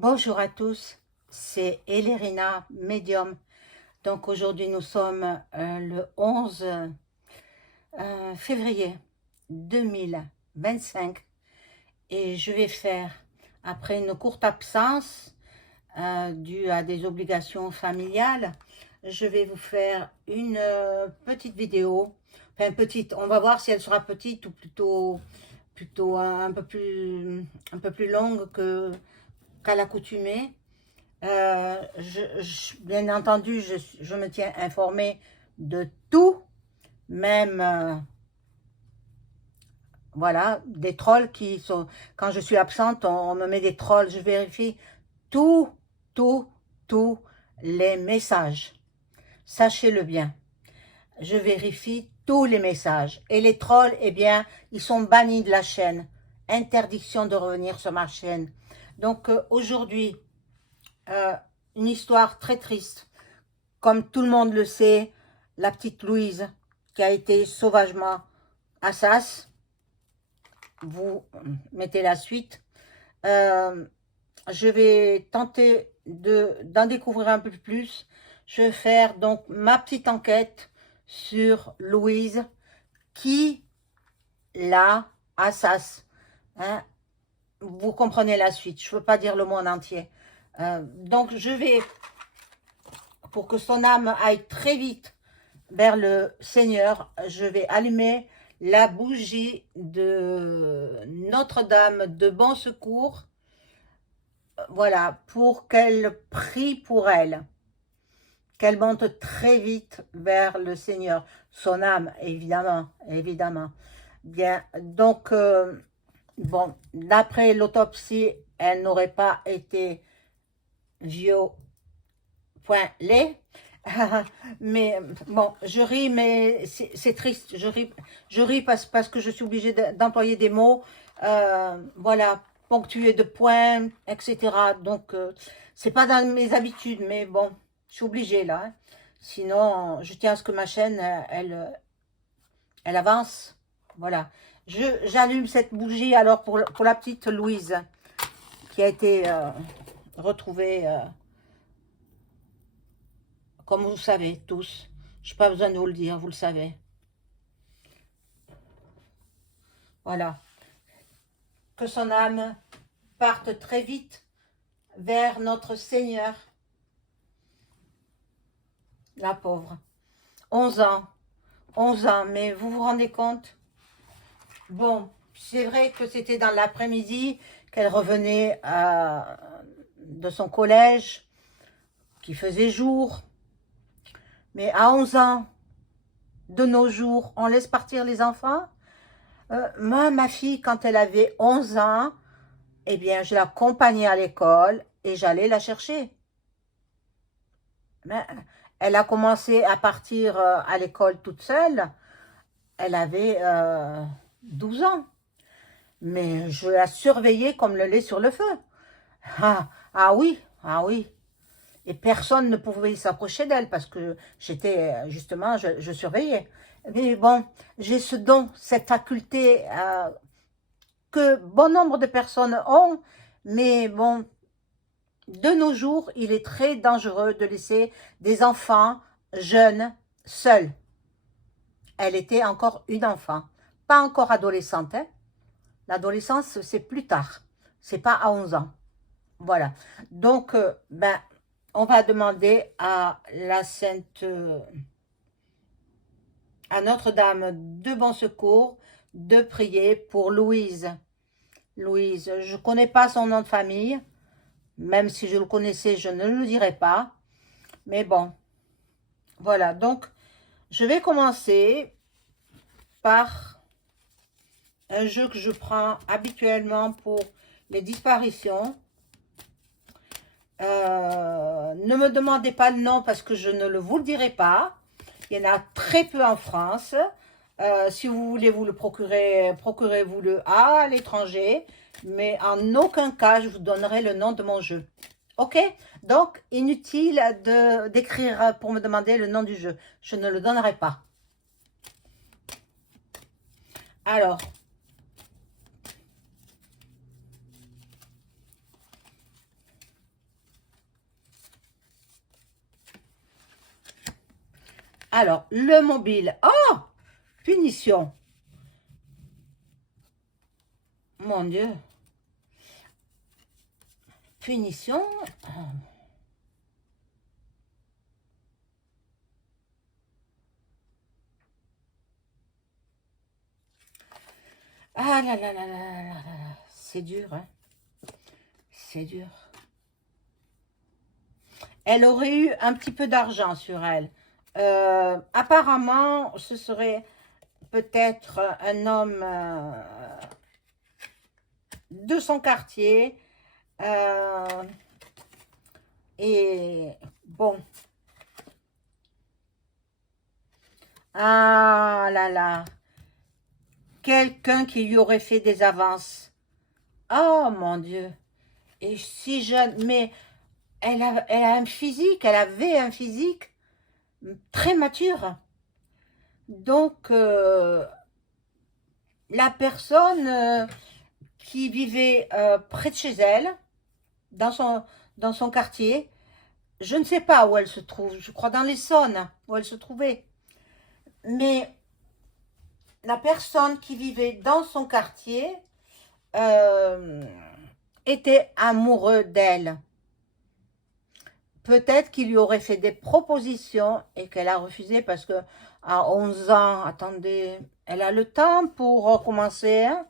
Bonjour à tous, c'est Elérina, médium. Donc aujourd'hui nous sommes le 11 février 2025 et je vais faire, après une courte absence due à des obligations familiales, je vais vous faire une petite vidéo. Enfin petite, on va voir si elle sera petite ou plutôt un peu plus longue qu'à l'accoutumée. Bien entendu, je me tiens informée de tout, même voilà, des trolls qui sont. Quand je suis absente, on me met des trolls. Je vérifie tout, tout, tous les messages. Sachez-le bien, je vérifie tous les messages. Et les trolls, eh bien, ils sont bannis de la chaîne. Interdiction de revenir sur ma chaîne. Donc aujourd'hui, euh, une histoire très triste. Comme tout le monde le sait, la petite Louise qui a été sauvagement assasse, vous mettez la suite. Je vais tenter d'en découvrir un peu plus. Je vais faire donc ma petite enquête sur Louise qui la assasse. Hein? Vous comprenez la suite, je ne veux pas dire le mot en entier. Donc je vais, pour que son âme aille très vite vers le Seigneur, je vais allumer la bougie de Notre-Dame de Bon Secours, voilà, pour qu'elle prie pour elle, qu'elle monte très vite vers le Seigneur, son âme, évidemment, évidemment. Bien, donc, bon, d'après l'autopsie, elle n'aurait pas été violée. Mais bon, je ris, mais c'est triste. Je ris parce que je suis obligée d'employer des mots, voilà, ponctués de points, etc. Donc, c'est pas dans mes habitudes, mais bon, je suis obligée là. Hein. Sinon, je tiens à ce que ma chaîne, elle avance. Voilà. J'allume cette bougie alors pour la petite Louise qui a été retrouvée. Comme vous savez tous, je n'ai pas besoin de vous le dire, vous le savez. Voilà. Que son âme parte très vite vers notre Seigneur. La pauvre. 11 ans. 11 ans, mais vous vous rendez compte? Bon, c'est vrai que c'était dans l'après-midi qu'elle revenait de son collège, qui faisait jour. Mais à 11 ans, de nos jours, on laisse partir les enfants. Moi, ma fille, quand elle avait 11 ans, eh bien, je l'accompagnais à l'école et j'allais la chercher. Mais elle a commencé à partir à l'école toute seule. Elle avait 12 ans. Mais je la surveillais comme le lait sur le feu. Ah oui, ah oui. Et personne ne pouvait s'approcher d'elle parce que j'étais, justement, je surveillais. Mais bon, j'ai ce don, cette faculté que bon nombre de personnes ont. Mais bon, de nos jours, il est très dangereux de laisser des enfants jeunes seuls. Elle était encore une enfant, pas encore adolescente. Hein. L'adolescence, c'est plus tard. C'est pas à 11 ans. Voilà. Donc, ben, on va demander à la Sainte, à Notre-Dame de Bon Secours de prier pour Louise. Louise, je ne connais pas son nom de famille. Même si je le connaissais, je ne le dirais pas. Mais bon, voilà. Donc, je vais commencer par un jeu que je prends habituellement pour les disparitions. Ne me demandez pas le nom parce que je ne le vous le dirai pas. Il y en a très peu en France. Si vous voulez vous le procurer, procurez-vous-le à l'étranger. Mais en aucun cas, je vous donnerai le nom de mon jeu. Ok? Donc, inutile d'écrire pour me demander le nom du jeu. Je ne le donnerai pas. Alors, Alors, le mobile. Oh, punition. Mon Dieu. Punition. Ah là là là là là là là. C'est dur, hein. C'est dur. Elle aurait eu un petit peu d'argent sur elle. Apparemment, ce serait peut-être un homme de son quartier. Et bon. Ah là là. Quelqu'un qui lui aurait fait des avances. Oh mon Dieu. Et si jeune, mais elle a un physique, elle avait un physique très mature. Donc, la personne qui vivait près de chez elle, dans son quartier, je ne sais pas où elle se trouve, je crois dans l'Essonne, où elle se trouvait. Mais la personne qui vivait dans son quartier euh, était amoureux d'elle. Peut-être qu'il lui aurait fait des propositions et qu'elle a refusé parce que à 11 ans, attendez, elle a le temps pour recommencer, hein.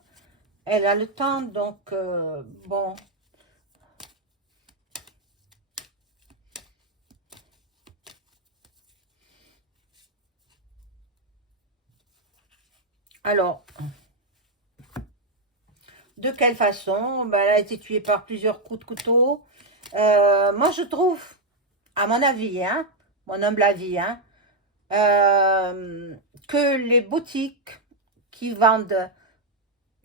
Elle a le temps, donc bon. Alors, de quelle façon? Ben, elle a été tuée par plusieurs coups de couteau. Moi, je trouve, à mon avis, hein, mon humble avis, hein, que les boutiques qui vendent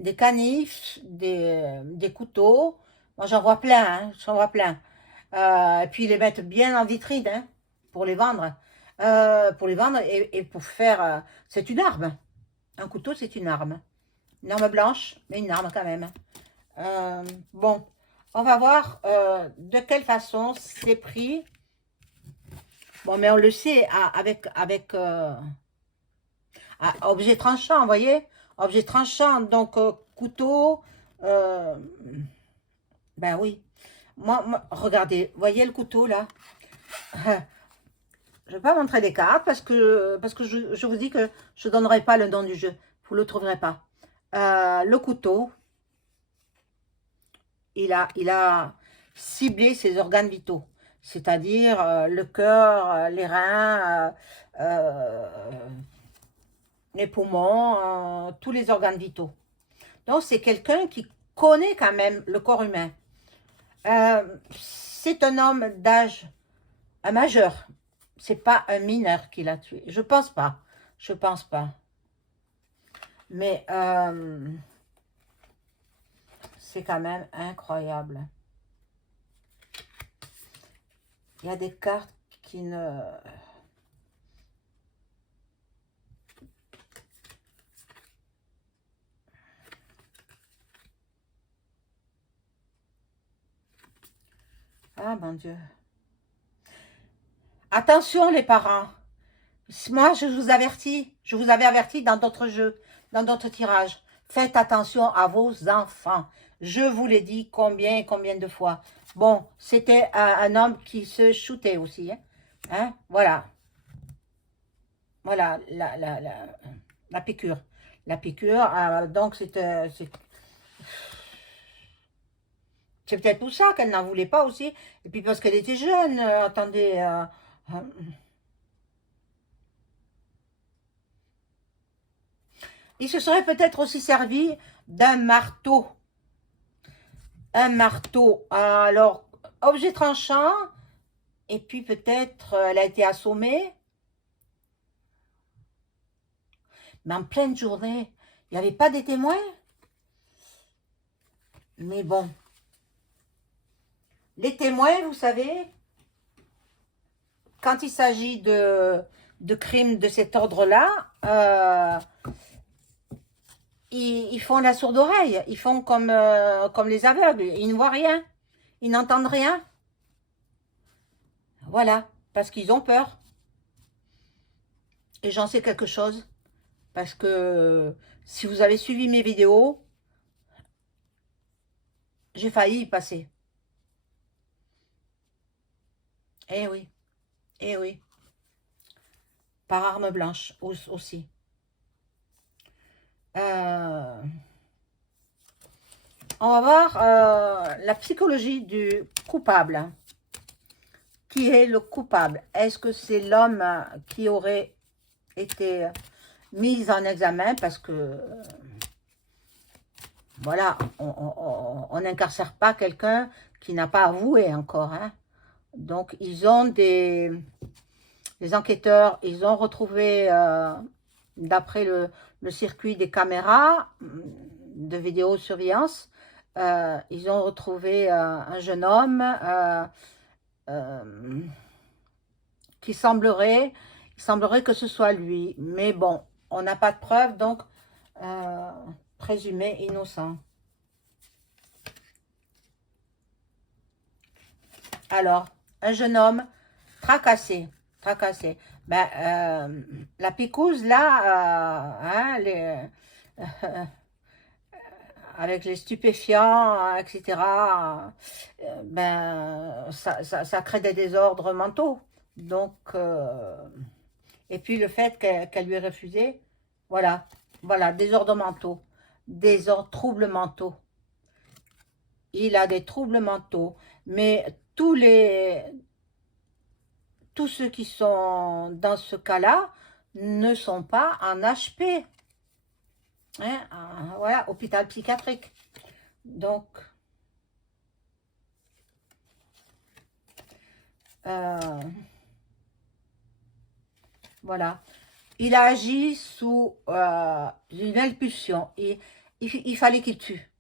des canifs, des couteaux, moi j'en vois plein, hein, j'en vois plein. Et puis ils les mettent bien en vitrine, hein, pour les vendre. Pour les vendre et pour faire... c'est une arme. Un couteau, c'est une arme. Une arme blanche, mais une arme quand même. Bon, on va voir de quelle façon c'est pris. Bon, mais on le sait avec objet tranchant, vous voyez? Objet tranchant, donc couteau. euh, ben oui. Regardez, voyez le couteau là? Je ne vais pas montrer les cartes parce que je vous dis que je ne donnerai pas le nom du jeu. Vous ne le trouverez pas. Le couteau, il a ciblé ses organes vitaux. C'est-à-dire le cœur, les reins, les poumons, tous les organes vitaux. Donc, c'est quelqu'un qui connaît quand même le corps humain. C'est un homme d'âge majeur. C'est pas un mineur qui l'a tué. Je pense pas. Je pense pas. Mais c'est quand même incroyable. Il y a des cartes qui ne... Ah mon Dieu. Attention les parents. Moi, je vous avais averti dans d'autres jeux, dans d'autres tirages. Faites attention à vos enfants. Je vous l'ai dit combien et combien de fois. Bon, c'était un homme qui se shootait aussi. Hein, voilà. Voilà, la piqûre. La piqûre, donc c'est peut-être pour ça qu'elle n'en voulait pas aussi. Et puis parce qu'elle était jeune, attendez. Il se serait peut-être aussi servi d'un marteau. Un marteau. Alors, objet tranchant. Et puis peut-être elle a été assommée. Mais en pleine journée, il n'y avait pas des témoins. Mais bon. Les témoins, vous savez, quand il s'agit de crimes de cet ordre-là, ils font la sourde oreille. Ils font comme les aveugles. Ils ne voient rien. Ils n'entendent rien. Voilà. Parce qu'ils ont peur. Et j'en sais quelque chose, parce que si vous avez suivi mes vidéos, j'ai failli y passer. Eh oui, eh oui. Par arme blanche aussi. Euh, on va voir la psychologie du coupable. Qui est le coupable? Est-ce que c'est l'homme qui aurait été mis en examen parce que, voilà, on n'incarcère pas quelqu'un qui n'a pas avoué encore, hein. Donc, ils ont les enquêteurs, ils ont retrouvé, d'après le circuit des caméras de vidéosurveillance, ils ont retrouvé un jeune homme euh, qui il semblerait que ce soit lui. Mais bon, on n'a pas de preuves, donc présumé innocent. Alors, un jeune homme tracassé. Ben, la picouse, là, hein, avec les stupéfiants, etc., ben, ça crée des désordres mentaux. Donc, et puis le fait qu'elle lui ait refusé, voilà, désordres mentaux, troubles mentaux. Il a des troubles mentaux, mais tous ceux qui sont dans ce cas-là ne sont pas en HP, hein, voilà, hôpital psychiatrique. Donc, voilà. Il a agi sous une impulsion. Il fallait qu'il tue.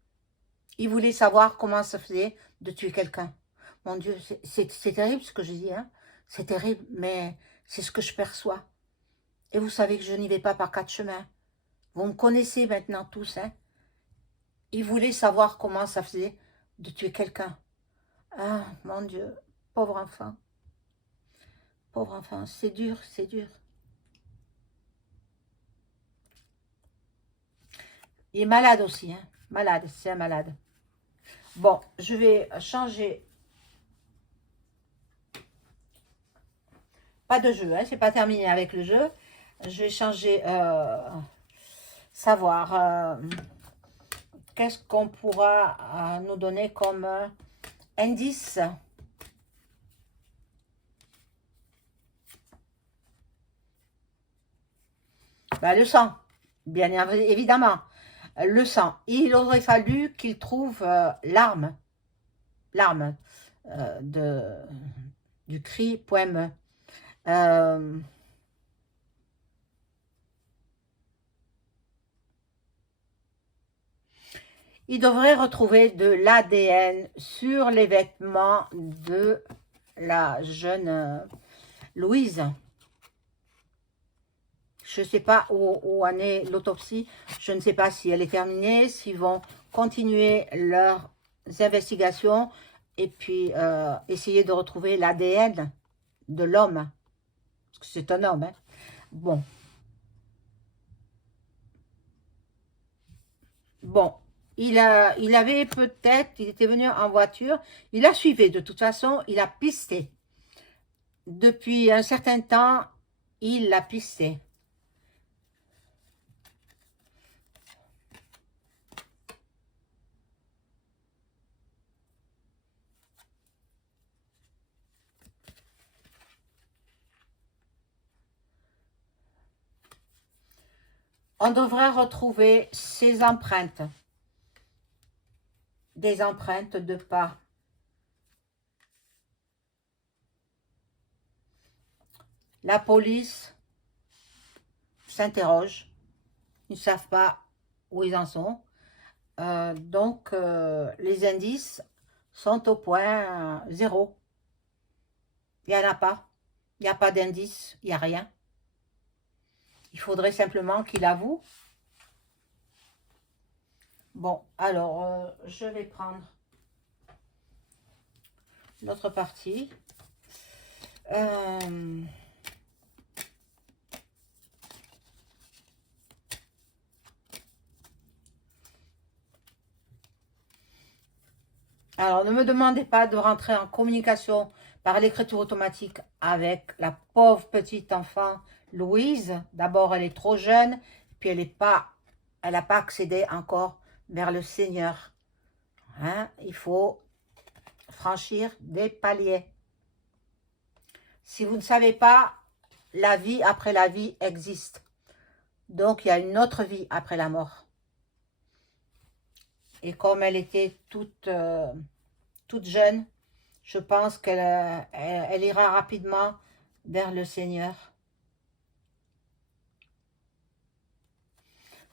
Il voulait savoir comment ça faisait de tuer quelqu'un. Mon Dieu, c'est terrible ce que je dis, hein. C'est terrible, mais c'est ce que je perçois. Et vous savez que je n'y vais pas par quatre chemins. Vous me connaissez maintenant tous, hein. Il voulait savoir comment ça faisait de tuer quelqu'un. Ah, mon Dieu, pauvre enfant. Pauvre enfant, c'est dur, c'est dur. Il est malade aussi, hein. Malade, c'est un malade. Bon, je vais changer. Pas de jeu, hein, c'est pas terminé avec le jeu. Je vais changer, savoir qu'est-ce qu'on pourra nous donner comme indice. Ben, le sang, bien évidemment. Le sang. Il aurait fallu qu'il trouve l'arme du cri poème. Il devrait retrouver de l'ADN sur les vêtements de la jeune Louise. Je ne sais pas où en est l'autopsie. Je ne sais pas si elle est terminée, s'ils vont continuer leurs investigations et puis essayer de retrouver l'ADN de l'homme. Parce que c'est un homme, hein. Bon. Bon. Il avait peut-être, il était venu en voiture, il a suivi de toute façon, il a pisté. Depuis un certain temps, il l'a pisté. On devrait retrouver ses empreintes. Des empreintes de pas. La police s'interroge. Ils ne savent pas où ils en sont. Donc, les indices sont au point zéro. Il n'y en a pas. Il n'y a pas d'indice. Il n'y a rien. Il faudrait simplement qu'il avoue. Bon, alors, je vais prendre l'autre partie. Alors, ne me demandez pas de rentrer en communication par l'écriture automatique avec la pauvre petite enfant Louise. D'abord, elle est trop jeune, puis elle n'a pas accédé encore vers le Seigneur. Hein? Il faut franchir des paliers. Si vous ne savez pas, la vie après la vie existe. Donc, il y a une autre vie après la mort. Et comme elle était toute jeune, je pense elle ira rapidement vers le Seigneur.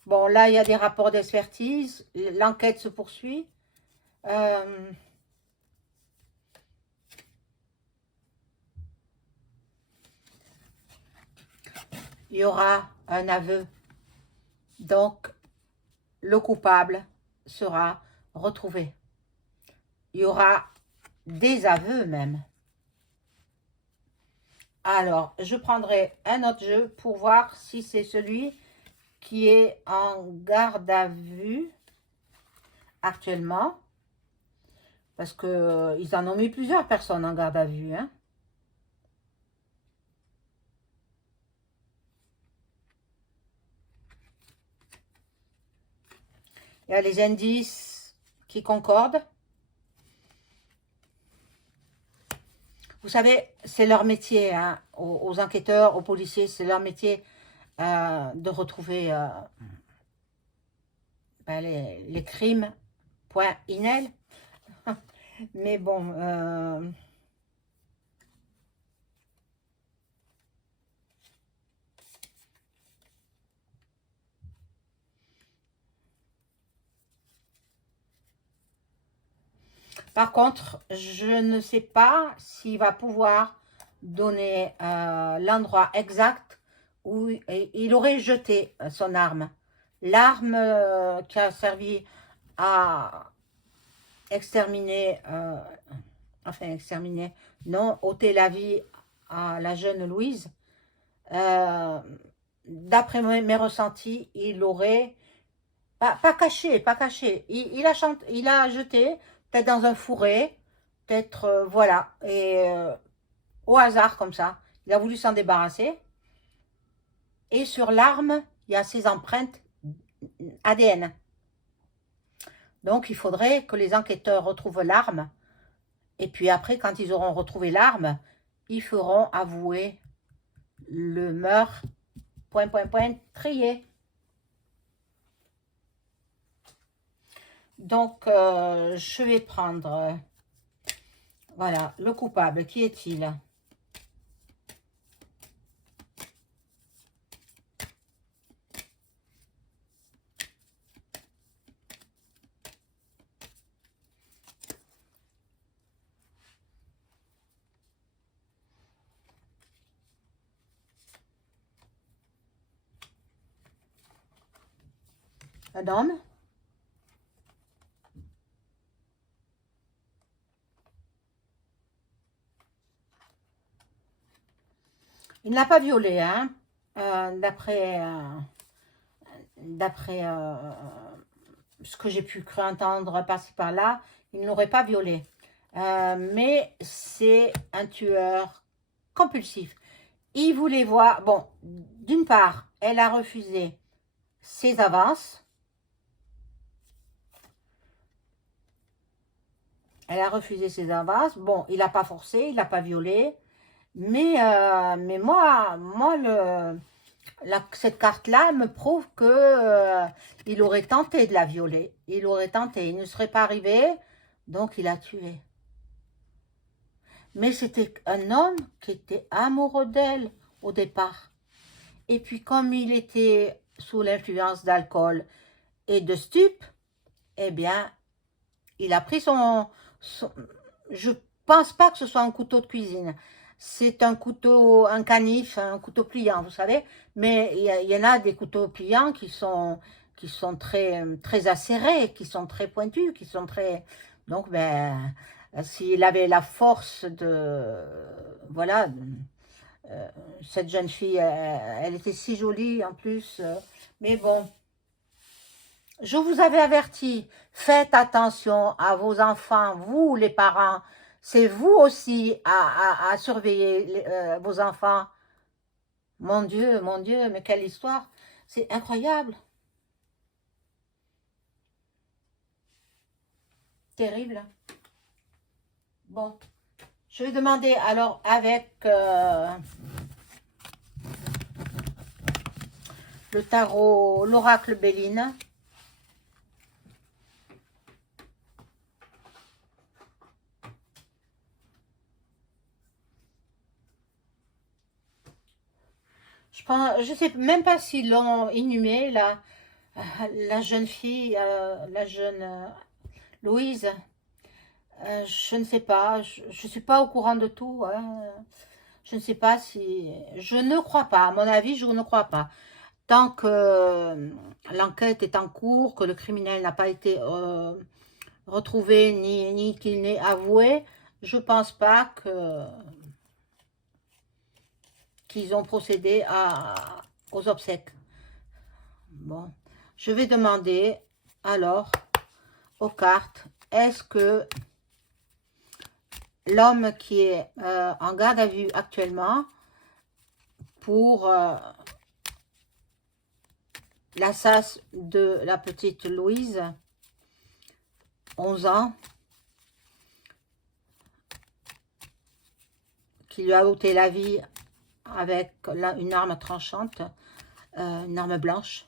Bon, là, il y a des rapports d'expertise. L'enquête se poursuit. Il y aura un aveu. Donc, le coupable sera retrouvé. Il y aura des aveux même. Alors, je prendrai un autre jeu pour voir si c'est celui qui est en garde à vue actuellement. Parce que ils en ont mis plusieurs personnes en garde à vue. Hein. Il y a les indices qui concordent. Vous savez, c'est leur métier, hein, aux enquêteurs, aux policiers, c'est leur métier de retrouver les crimes, point inel. Mais bon, par contre, je ne sais pas s'il va pouvoir donner l'endroit exact où il aurait jeté son arme. L'arme qui a servi à exterminer, non, ôter la vie à la jeune Louise. D'après mes ressentis, il aurait, pas caché, il a jeté, peut-être dans un fourré, peut-être, voilà, et au hasard comme ça, il a voulu s'en débarrasser. Et sur l'arme, il y a ses empreintes ADN. Donc, il faudrait que les enquêteurs retrouvent l'arme. Et puis après, quand ils auront retrouvé l'arme, ils feront avouer le meurtre, trié. Donc, je vais prendre, voilà, le coupable. Qui est-il? Un homme? Il ne l'a pas violé, hein, d'après ce que j'ai pu entendre par-ci par-là, il ne l'aurait pas violé. Mais c'est un tueur compulsif. Il voulait voir, bon, d'une part, elle a refusé ses avances. Elle a refusé ses avances. Bon, il n'a pas forcé, il n'a pas violé. Mais moi cette carte-là me prouve que il aurait tenté de la violer. Il aurait tenté. Il ne serait pas arrivé. Donc, il a tué. Mais c'était un homme qui était amoureux d'elle au départ. Et puis, comme il était sous l'influence d'alcool et de stupes, eh bien, il a pris je pense pas que ce soit un couteau de cuisine. C'est un couteau, un canif, un couteau pliant, vous savez. Mais il y en a des couteaux pliants qui sont très, très acérés, qui sont très pointus, qui sont très... Donc, ben, s'il avait la force de... Voilà, cette jeune fille, elle était si jolie en plus. Mais bon, Je vous avais averti, faites attention à vos enfants, vous les parents. C'est vous aussi à surveiller vos enfants. Mon Dieu, mais quelle histoire. C'est incroyable. Terrible. Bon, je vais demander alors avec le tarot, l'oracle Béline. Je sais même pas s'ils l'ont inhumé, la jeune fille, la jeune Louise. Je ne sais pas, je ne suis pas au courant de tout. Hein. Je ne sais pas si... Je ne crois pas, à mon avis, je ne crois pas. Tant que l'enquête est en cours, que le criminel n'a pas été retrouvé, ni qu'il n'ait avoué, je ne pense pas qu'ils ont procédé aux obsèques. Bon, je vais demander alors aux cartes, est-ce que l'homme qui est en garde à vue actuellement pour l'assassin de la petite Louise, 11 ans, qui lui a ôté la vie avec une arme tranchante, une arme blanche,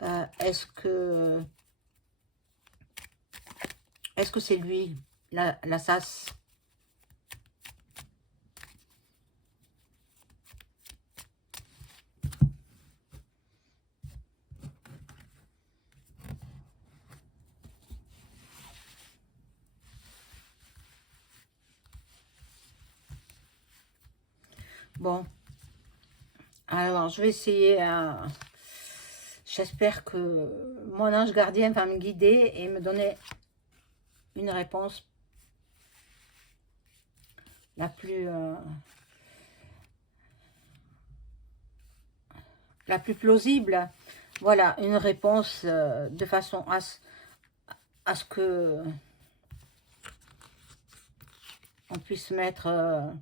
est-ce que c'est lui, l'assassin? Bon, alors je vais essayer, j'espère que mon ange gardien va me guider et me donner une réponse la plus plausible. Voilà, une réponse de façon à ce que on puisse mettre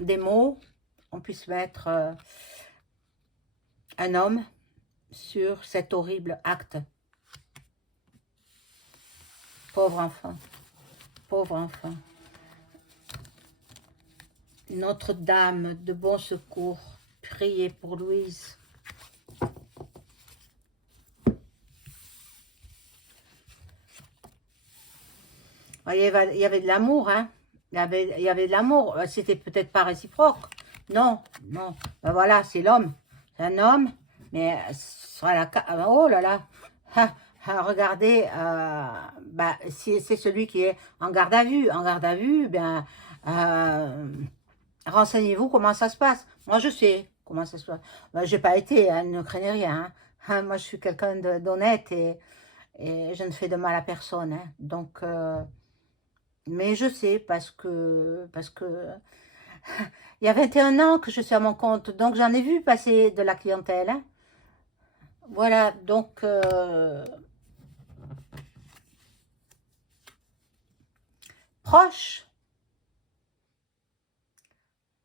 des mots, on puisse mettre un homme sur cet horrible acte. Pauvre enfant, pauvre enfant. Notre-Dame de bon secours, priez pour Louise. Il y avait de l'amour, hein. Il y avait de l'amour. C'était peut-être pas réciproque. Non, non. Ben voilà, c'est l'homme. C'est un homme, mais sur la... Oh là là. Regardez, c'est celui qui est en garde à vue. En garde à vue, ben, renseignez-vous comment ça se passe. Moi, je sais comment ça se passe. Ben, j'ai pas été, hein, ne craignez rien. Hein. Moi, je suis quelqu'un d'honnête et je ne fais de mal à personne. Hein. Donc... mais je sais parce que il y a 21 ans que je suis à mon compte, donc j'en ai vu passer de la clientèle. Hein. Voilà, donc proche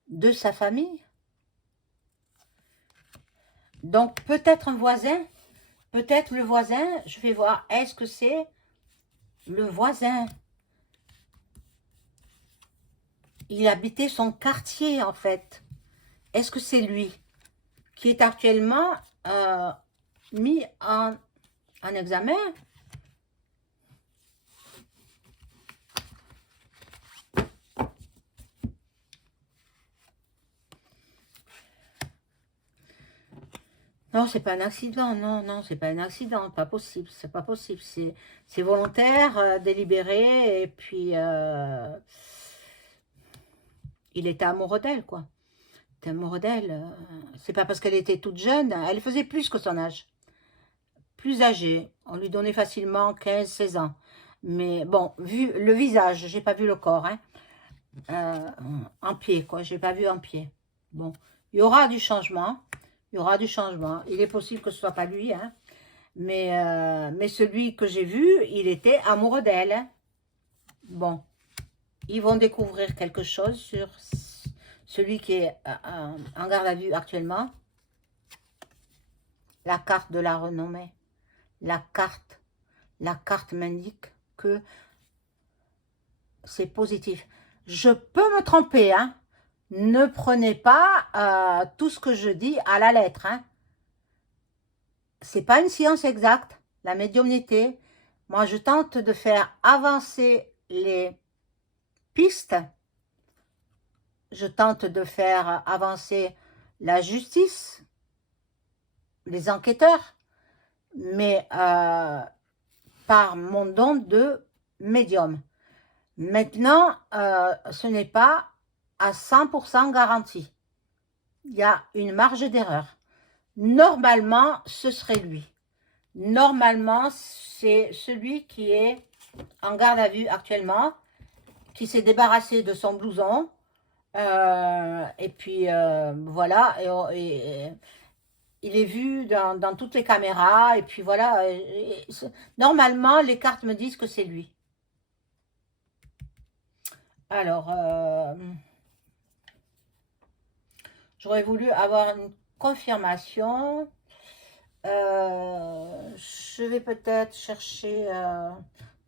de sa famille. Donc peut-être un voisin, peut-être le voisin, je vais voir, est-ce que c'est le voisin? Il habitait son quartier en fait. Est-ce que c'est lui qui est actuellement mis en examen? Non, c'est pas un accident, non, non, c'est pas un accident, pas possible, c'est pas possible, c'est volontaire, délibéré, et puis il était amoureux d'elle, quoi. Il était amoureux d'elle, c'est pas parce qu'elle était toute jeune, elle faisait plus que son âge, plus âgée, on lui donnait facilement 15-16 ans, mais bon, vu le visage, j'ai pas vu le corps, hein, en pied, quoi, j'ai pas vu en pied, bon, il y aura du changement, Il y aura du changement. Il est possible que ce ne soit pas lui, hein. Mais celui que j'ai vu, il était amoureux d'elle, hein. Bon, ils vont découvrir quelque chose sur celui qui est en garde à vue actuellement. La carte de la renommée. La carte m'indique que c'est positif. Je peux me tromper, hein. Ne prenez pas tout ce que je dis à la lettre, hein. C'est pas une science exacte, la médiumnité. Moi, je tente de faire avancer les pistes. Je tente de faire avancer la justice, les enquêteurs, mais par mon don de médium. Maintenant, ce n'est pas à 100% garanti. Il y a une marge d'erreur. Normalement, ce serait lui. Normalement, c'est celui qui est en garde à vue actuellement, qui s'est débarrassé de son blouson. Et puis, voilà. Et il est vu dans toutes les caméras. Et puis, voilà. Normalement, les cartes me disent que c'est lui. Alors, j'aurais voulu avoir une confirmation. Je vais peut-être chercher...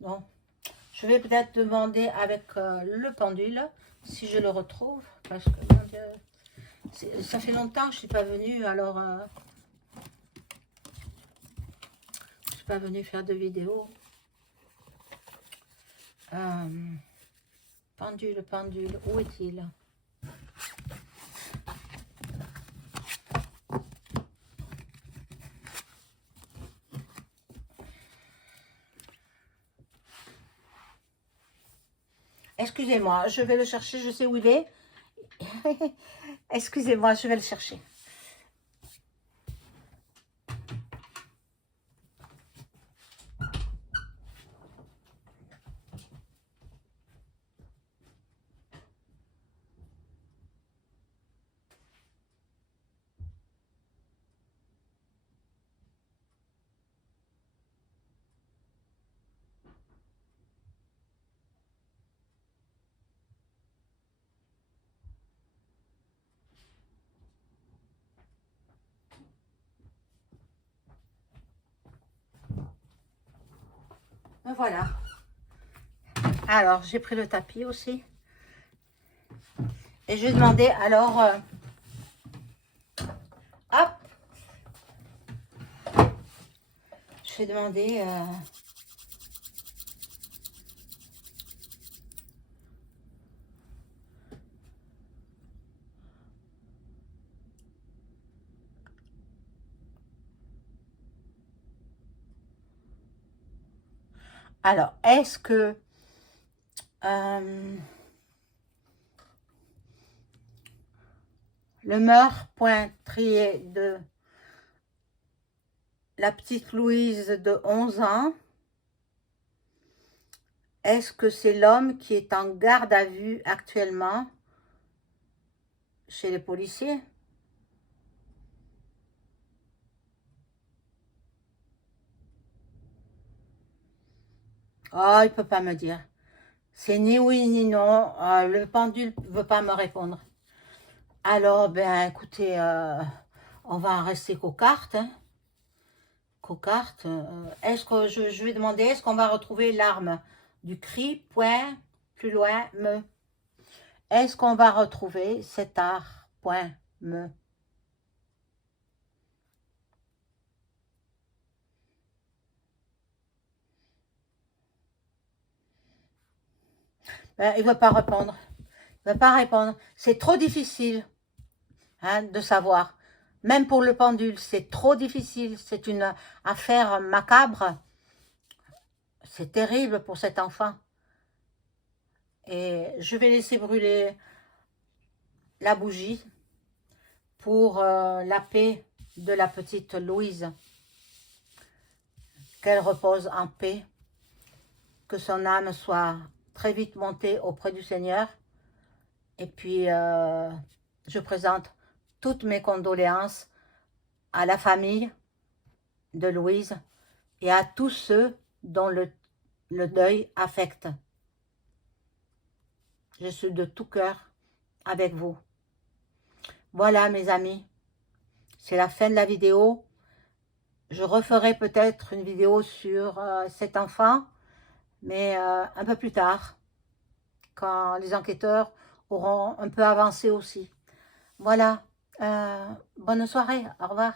non. Je vais peut-être demander avec le pendule, si je le retrouve. Parce que, mon Dieu, ça fait longtemps que je ne suis pas venue, alors... je ne suis pas venue faire de vidéo. Pendule, pendule, où est-il ? Excusez-moi, je vais le chercher, je sais où il est. Excusez-moi, je vais le chercher. Voilà. Alors, j'ai pris le tapis aussi. Et je vais demander, alors... hop. Je vais demander... alors, est-ce que... le meurtrier de la petite Louise de 11 ans, est-ce que c'est l'homme qui est en garde à vue actuellement chez les policiers? Oh, il ne peut pas me dire. C'est ni oui ni non. Le pendule ne veut pas me répondre. Alors, ben écoutez, on va en rester qu'aux cartes. Hein. Qu'aux cartes. Est-ce que je vais demander, est-ce qu'on va retrouver l'arme du cri, point, plus loin, me. Est-ce qu'on va retrouver cet art, point, me. Ben, il ne veut pas répondre. Il ne veut pas répondre. C'est trop difficile hein, de savoir. Même pour le pendule, c'est trop difficile. C'est une affaire macabre. C'est terrible pour cet enfant. Et je vais laisser brûler la bougie pour la paix de la petite Louise. Qu'elle repose en paix. Que son âme soit très vite montée auprès du Seigneur. Et puis, je présente toutes mes condoléances à la famille de Louise et à tous ceux dont le deuil affecte. Je suis de tout cœur avec vous. Voilà mes amis, c'est la fin de la vidéo. Je referai peut-être une vidéo sur cet enfant, mais un peu plus tard, quand les enquêteurs auront un peu avancé aussi. Voilà, bonne soirée, au revoir.